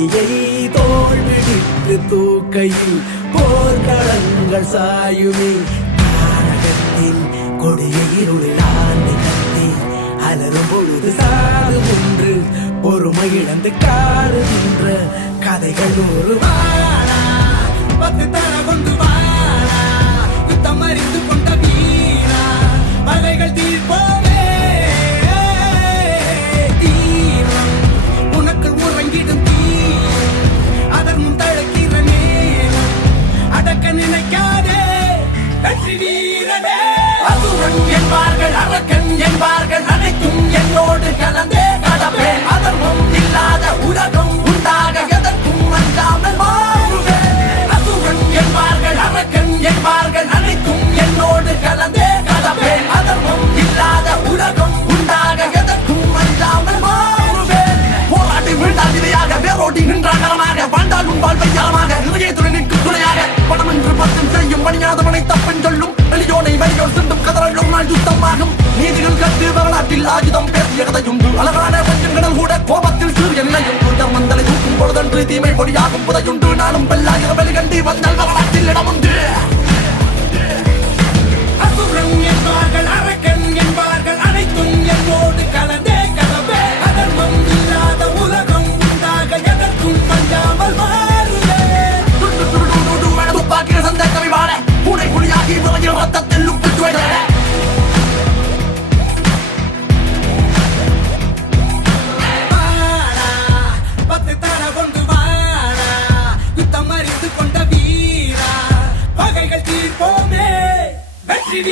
துப்பாக்கியை தோல் பிடித்து தூக்கையில் போர்க்களங்கள் சாயுமே. நாடகத்தின் கொடிய இருளில் ஆண்டி கத்தி அலரும் பொழுது சாது ஒன்று பொறுமை இழந்து காடுகின்ற கதைகள் ஒரு வாரா. 10 தர கொண்டு வாரா, யுத்தம் அறிந்து கொண்ட வீரா, பகைகள் தீர்ப்போமே. தீரம் உனக்குள் உறங்கிடும் தீரம், அதன் முன் தழக்கிற நேரம் அடக்க நினைக்காதே வெற்றி வீரனே. அசுரன் என்பார்கள், அரக்கன் என்பார்கள், அனைத்தும் என்னோடு கலந்தே கடப்பேன். அதர்மம் இல்லாத உலகம் உண்டாக எதற்கும் அஞ்சாமல் மாறுவேன். அசுரன் என்பார்கள், அரக்கன் என்பார்கள், அனைத்தும் என்னோடு கலந்தே கடப்பேன். அதர்மம் இல்லாத உலகம் உண்டாக எதற்கும் அஞ்சாமல் மாறுவேன். போராடி வீழ்ந்தால் விதையாக, வேரோடி நின்றால் நலமாக, வாழ்ந்தால் உன் வாழ்வை யாரமாக, இதயத்துடன் நிற்கும் துணையாக, பணம் என்று பத்தும் செய்யும் பணியாதவனை தப்பன் சொல்லும் வெளியோனை வலியோர் சிந்தும் கதறல் ஒரு நாள் யுத்தமாகும். நீதிகள் கற்று வரலாற்றில் ஆயுதம் பேசிய கதையுண்டு. அழகான பஞ்சங்கடல் கூட கோபத்தில் சூரிய நிலையுண்டு. தர்மந்தலை தூக்கும் பொழுதன்று தீமை பொடியாகும் புதையுண்டு. நானும் வெள்ளாயிரம் வெளி கண்டி வந்தால் வரலாற்றில் இடமுண்டு. அசுரன் என்பார்கள், அரக்கன் என்பார்கள், அனைத்தும் என்னோடு கலந்தே கலவே. அதர்மம் இல்லாத உலகம் உண்டாக எதற்கும் பஞ்சாமல் மாறுவேன். துப்பாக்கிகள் சந்த கவிவாட பூனை புலியாகி விரையில் ரத்தத்தில் உப்பு சுவைகள. TV